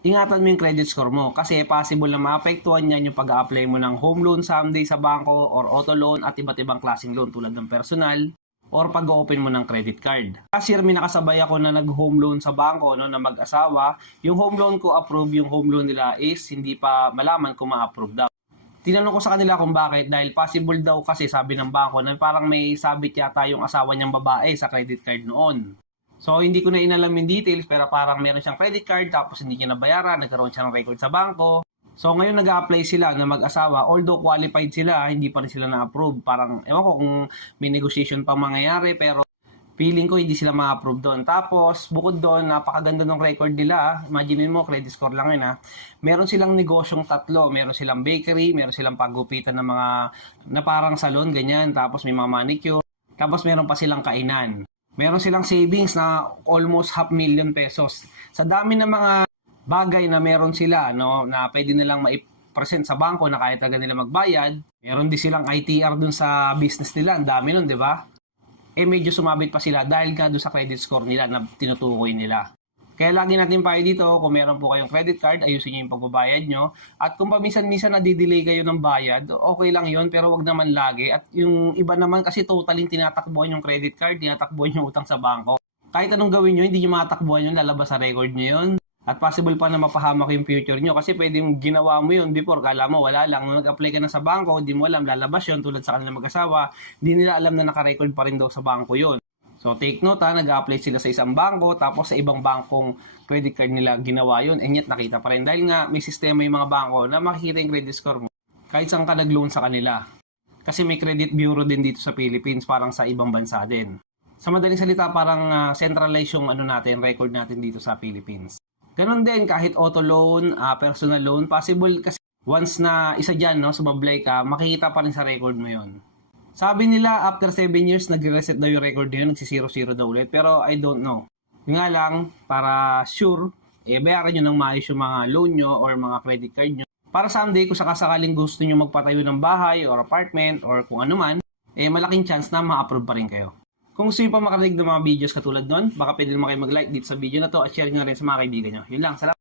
ingatan mo yung credit score mo kasi possible na maapektuhan yan yung pag-apply mo ng home loan someday sa bangko or auto loan at iba't ibang klaseng loan tulad ng personal or pag-open mo ng credit card. Last year, may nakasabay ako na nag-home loan sa bangko no, na mag-asawa. Yung home loan ko approve, yung home loan nila is hindi pa malaman kung ma-approve daw. Tinanong ko sa kanila kung bakit dahil possible daw kasi sabi ng bangko na parang may sabit yata yung asawa niyang babae sa credit card noon. So hindi ko na inalam yung details pero parang meron siyang credit card tapos hindi niya nabayaran, nagkaroon siya ng record sa bangko. So ngayon nag-apply sila na mag-asawa, although qualified sila, hindi pa rin sila na-approve. Parang ewan ko kung may negotiation pang mangyayari pero feeling ko hindi sila ma-approve doon. Tapos, bukod doon, napakaganda ng record nila. Imagine mo, credit score lang yun ha. Meron silang negosyong tatlo. Meron silang bakery, meron silang paggupitan ng mga, na parang salon, ganyan. Tapos may mga manicure. Tapos meron pa silang kainan. Meron silang savings na almost half million pesos. Sa dami ng mga bagay na meron sila, no, na pwede nilang mai-present sa bangko na kahit agad nila magbayad. Meron din silang ITR dun sa business nila. Ang dami nun, di ba? eh medyo sumabit pa sila dahil nga doon sa credit score nila na tinutukoy nila. Kaya lagi natin payo dito, kung meron po kayong credit card, ayusin nyo yung pagbabayad nyo. At kung paminsan-minsan nadidelay kayo ng bayad, okay lang yon pero wag naman lagi. At yung iba naman kasi totaling tinatakbuhan yung credit card, tinatakbuhan yung utang sa bangko. Kahit anong gawin nyo, hindi nyo matakbuhan yun, lalabas sa record nyo yun. At possible pa na mapahamak yung future nyo kasi pwedeng ginawa mo yun before, kala mo wala lang. Nung nag-apply ka na sa bangko, di mo alam, lalabas yun tulad sa kanila mag-asawa, di nila alam na naka-record pa rin daw sa bangko yun. So take note ha, nag-apply sila sa isang bangko tapos sa ibang bangkong credit card nila ginawa yun and yet nakita pa rin. Dahil nga may sistema yung mga bangko na makikita yung credit score mo kahit saan ka nag-loan sa kanila. Kasi may credit bureau din dito sa Philippines parang sa ibang bansa din. Sa madaling salita parang uh, centralized yung ano natin, record natin dito sa Philippines. Ganon din kahit auto loan, uh, personal loan, possible kasi once na isa dyan, no, sumablay ka, makikita pa rin sa record mo yon. Sabi nila, after 7 years, nag-reset daw yung record nyo, nagsi-0-0 daw ulit. Pero I don't know. Yung nga lang, para sure, eh, bayaran nyo ng maayos yung mga loan nyo or mga credit card nyo. Para someday, kung sakasakaling gusto nyo magpatayo ng bahay or apartment or kung ano man, eh, malaking chance na ma-approve pa rin kayo. Kung gusto nyo pa makarinig ng mga videos katulad nun, baka pwede naman kayo mag-like dito sa video na to at share nyo rin sa mga kaibigan nyo. Yun lang, salamat.